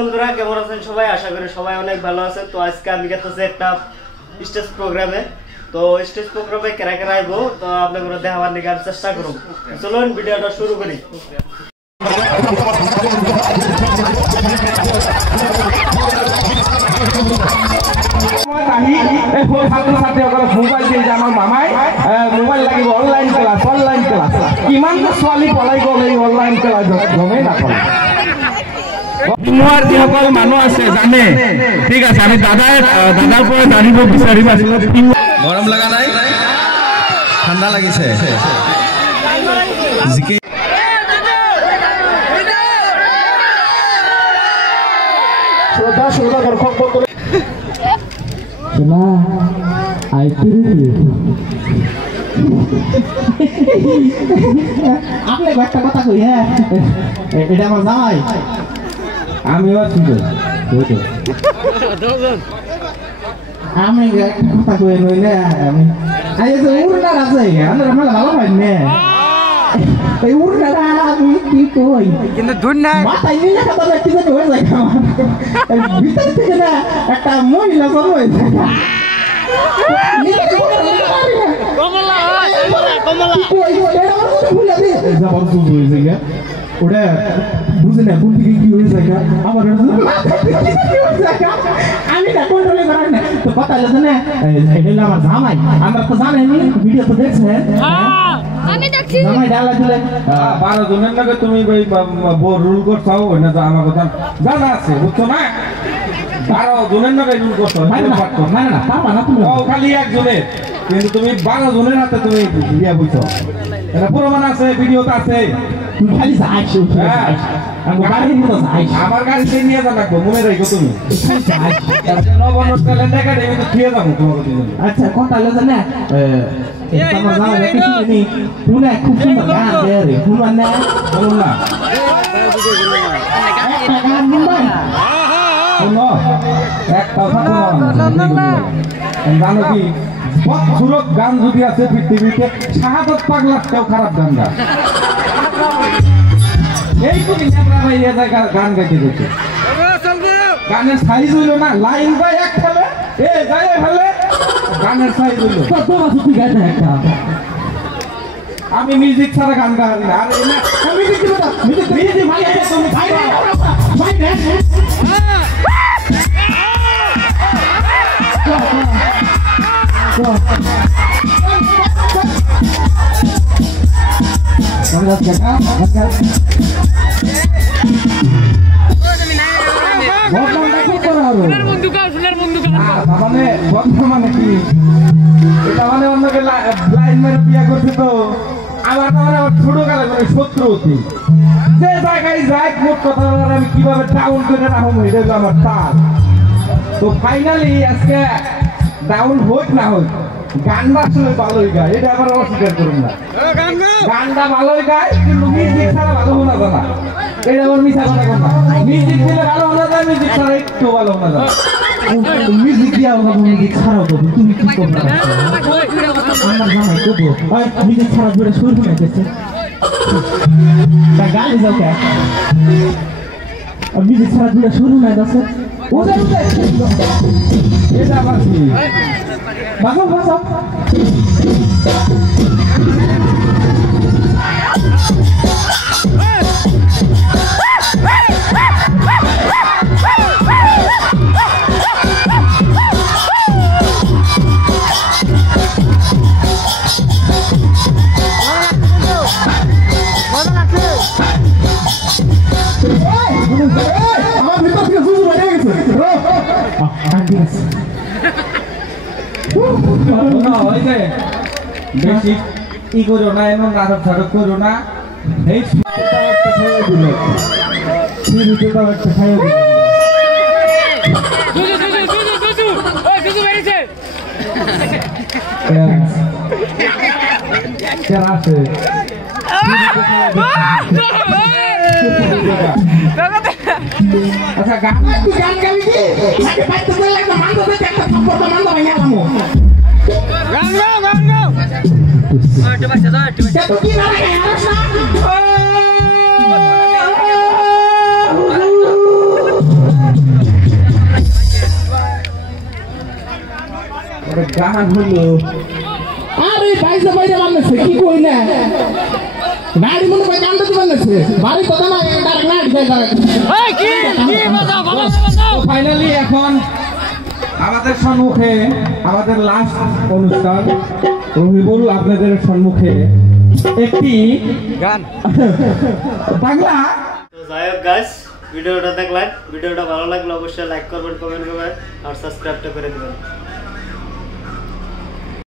বন্ধুরা কেমন আছেন সবাই? আশা করি সবাই অনেক ভালো আছেন। তো আজকে আমি গেতেছি একটা স্টেজ প্রোগ্রামে। তো স্টেজ প্রোগ্রামে কেরা কেরা আইবো তো আপনাদের দেখাবার নিয়ে চেষ্টা করুন। চলুন ভিডিওটা শুরু করি। মোবাইল দিয়ে আমার মামাই মোবাইল লাগিব অনলাইন ক্লাস কিমান ছোৱালী পলাই গ'ল এই অনলাইন ক্লাস গমেই নাপালো। মোৰ যিসকল মানুহ আছে জানে, ঠিক আছে। আমি দাদাৰ পৰা জানিব বিচাৰিম আছিলো গৰম লগা নাই, ঠাণ্ডা লাগিছে। আপনি একটা কথা কই, হ্যাঁ এটা আমার জামাই, আমিও আছি তো। আমি একটা কথা কই নইলে আমি এই যে উড়না আছে আমরা মেলা ভালো পাই না এই উড়নাটা আমি কি কই কিন্তু দুনিয়া মাথায় নিয়ে কথা কি জানি হয়ে যায় আমার ভিতর থেকে না একটা মহিলা বড় হয়ে যায়। কমলা ওটা বুঝে না কোন দিকে কি হয়ে যায় আমার আমি না কন্ট্রোলে করার না। তো কথা হলো না এটা আমার জামাই, আমরা তো জানেন ভিডিও তো দেখছেন, আমি দেখছি জামাই ডালা দিলে 12 জনের নাকি তুমি রুল করছাও ওই না আমার কথা জানা আছে, বুঝছো না? 12 জনের নাকি রুল করছো না না পাপা না তুমি খালি একজনের, কিন্তু তুমি 12 জনের হাতে তুমি ইয়া বলছো। এটা প্রমাণ আছে, ভিডিওতে আছে। তুমি খালি যাইছো আমি গাড়ি নিয়ে যাইছো, আমার গাড়িতে নিয়ে যা লাগবো, মনে রাখো তুমি। নবনর ট্যালেন্ট একাডেমি তো খেয়ে যাবো তোমাকে দুজন। আচ্ছা কথা হলো না আমার জামাই কিছু নেই তুমি খুব সুন্দর গান দেয় রে শুনবেন না বলুন না একটা কথা জানো কি বৎসুরক গান যদি আছে পৃথিবীতে শাহাদত পাগলাটাও খারাপ গান গায়। এইটুকু গান গাইতে গেছে, গানের সাইজ হইল না, লাইন বাই এক ফেলে যাই ফেলে গানের সাইজ হইল। আমি মিউজিক ছাড়া গান গাই না। আর মানে কি এটা মানে অন্যকে লাইন মেরে বিয়া করছে, তো আমার ছোট কালে মানে শত্রু হতি যে জায়গায় যাই মোট কথা আমি কিভাবে ডাউন করে রাখবো এটা হলো আমার তার। তো ফাইনালি আজকে ডাউন হোক না হোক গানটা আসলে ভালোই গায়, এটা আবার অস্বীকার করুন না। গানটা ভালোই গায় কিন্তু মিউজিক ছাড়া ভালো শোনা যায় না, এটা আমার মিশা কথা কর না। মিউজিক দিলে ভালো শোনা যায়, মিউজিক ছাড়া একটু ভালো শোনা যায়। মিউজিক দিয়া মিউজিক ছাড়াও করবো, তুমি কি করবে? আমার জামাই করবো মিউজিক ছাড়া করে সুর শুনে গেছে গালি যাও কে মিউজিক ছাড়া করে সুর শুনে গেছে এটা আবার কি বাসাও বাসাও বেশি ই করো না, এমন নাটক ঠাটক করো না। এই আচ্ছা গান গাবি কি পাইতে বলে না মানবো একটা থাপ্পড় মানবো ভাইয়া আমো গান গাও আটে বাচ্চা দাও আটে বাচ্চা তো কি না লাগে আরস না গান হলো আরে বাইসে বাইরে বানাচ্ছে কি কই না গাড়ি মনে করে কান্দতে বানাচ্ছে বাড়ি কথা না ডাইরেক্ট না ঢাই ডাইরেক্ট এই কি বাজাও ভালো বাজাও ফাইনালি এখন আমাদের সম্মুখে আমাদের লাস্ট অনুষ্ঠান রহিবুল আপনাদের সম্মুখে একটি গান বাংলা। তো যাই হোক গাইস, ভিডিওটা দেখলেন, ভিডিওটা ভালো লাগলে অবশ্যই লাইক করবেন, কমেন্ট করবেন আর সাবস্ক্রাইবটা করে দিবেন।